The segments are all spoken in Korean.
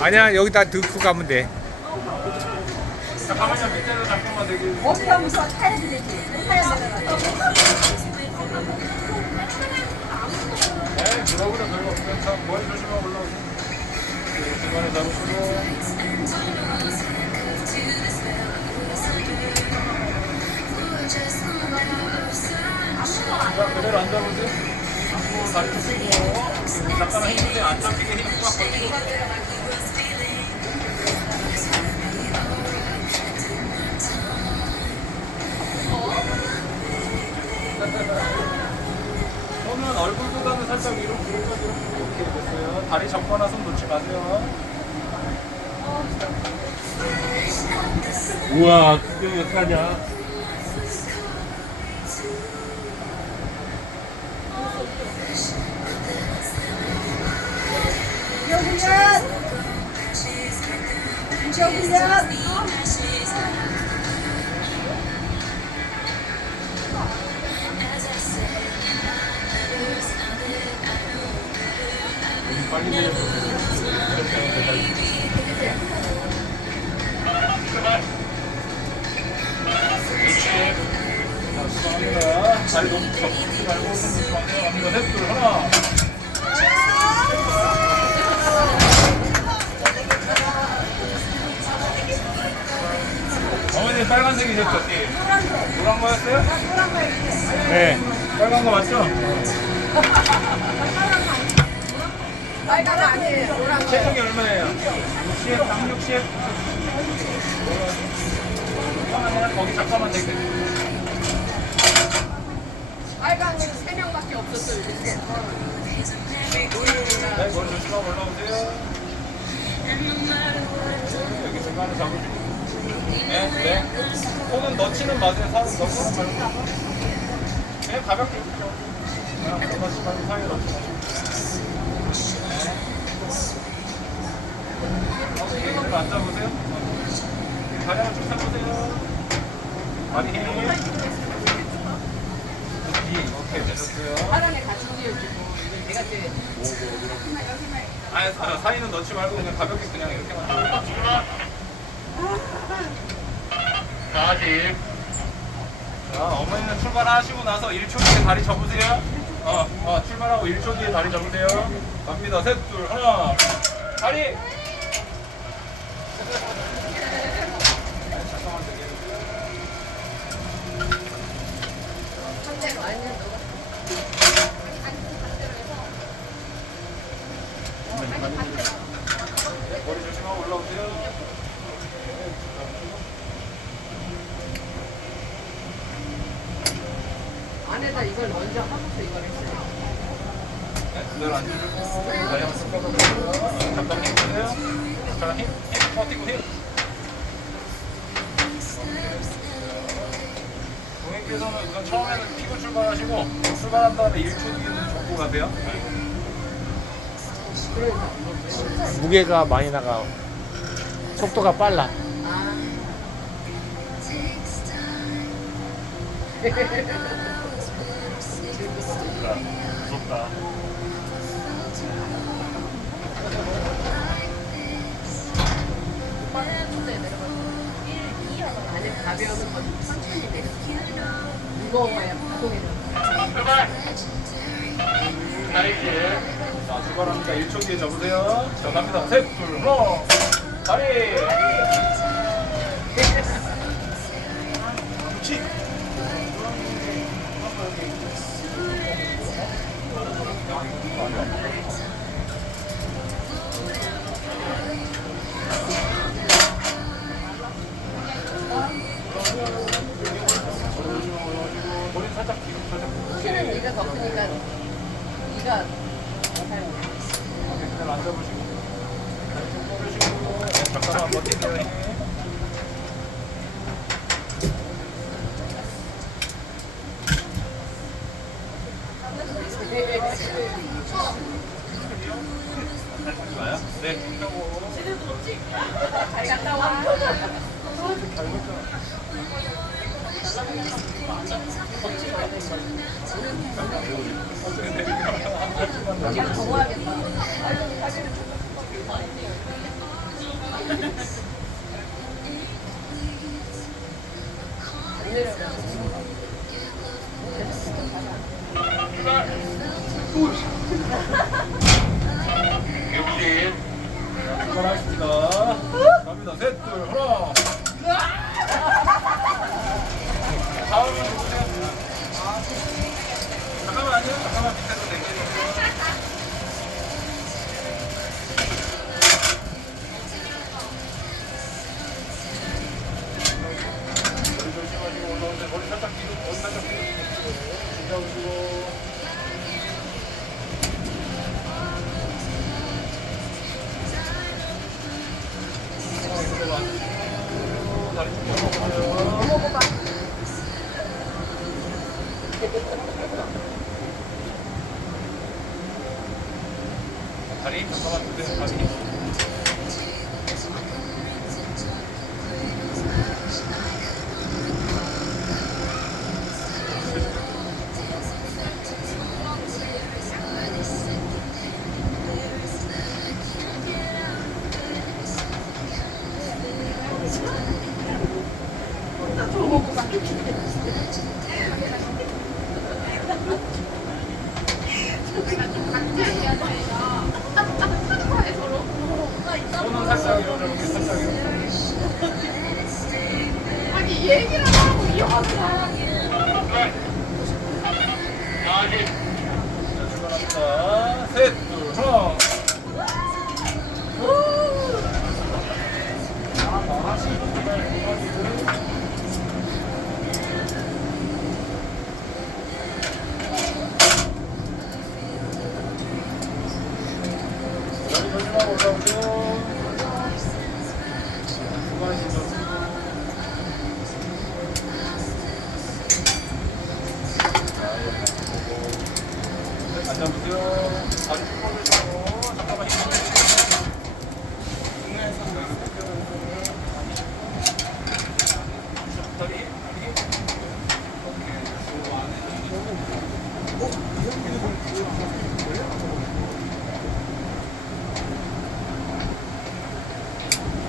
아니야 여기다 넣고 가면 돼. 자, 그대로 앉아보세요. 앞으로 다리 펴시고. 잠깐만 힘주세요. 안 잡히게 힘꽉 버티고. 살짝 위로 구부러져 이렇게 됐어요. 다리 접거나 손 놓지 마세요. 우와, 그게 어떡하냐? 여기는 여기는 다. 다리 너무 접지 말고 손 놓지 마세요. 갑니다. 하나. 빨간색이 됐죠? 노란 거였어요? 네. 빨간 거 맞죠? 빨간 거 아니에요. 체중이 얼마예요? 60, 160? 잠깐만요. 거기 잠깐만 대기. 빨간 거는 세 명밖에 없었어요. 이렇게. 네. 네, 네. 네. 어, 한번 쭉 펴보세요. 다리 힘. 오케이, 되 파란에 같이 뛰어주고 내가 제 아니, 아, 사이는 넣지 말고 그냥 가볍게 그냥 이렇게만. 40. 자, 어머니는 출발하시고 나서 1초 뒤에 다리 접으세요. 어, 어, 출발하고 1초 뒤에 다리 접으세요. 갑니다. 셋, 둘, 하나. 다리! 잠깐만 되게. 머리 조심하고 올라오세요. 안에다 이걸 먼저 하고서 이걸 했어요. 네, 그대로 앉으시고 다리 한번 쭉 펴보세요. 잠깐 힘 주세요. 자, 힘, 힘, 버티고 힘. 고객께서는 우선 처음에는 피고 출발하시고 출발한 다음에 1초 뒤에는 접고 가세요. 무게가 많이 나가. 속도가 빨라. 무섭다. 안에 가벼우면 더 천천히 내려. 무거워야 파동이 자, 출발합니다. 1초 뒤에 접으세요. 자, 갑니다. 셋, 둘, 하나. 다리. 더 크니까 네가 그냥 앉아보시고 네, 잠깐만 버티세요 좋아요? 네 잘 갔다 와. 되겠다 그냥 더워야겠다. カレーに関わってる限り 얘기를 하고 네. 이어가서 하라니. 셋, 둘, 하나.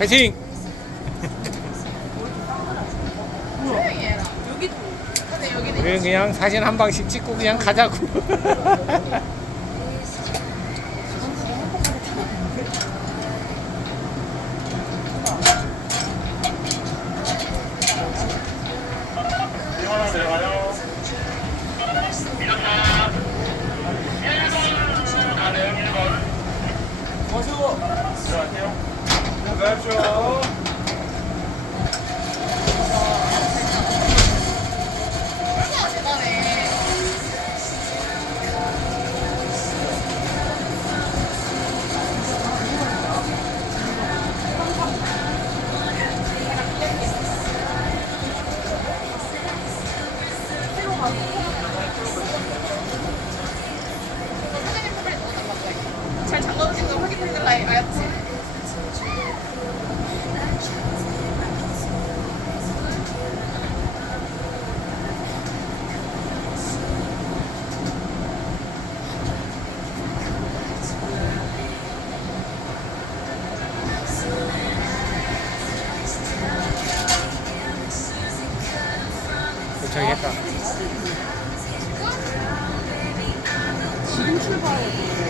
화이팅! 그냥, 사진 한 방씩 찍고 그냥 가자고. 근데 나 알지? 도착했다. 지금 출발해.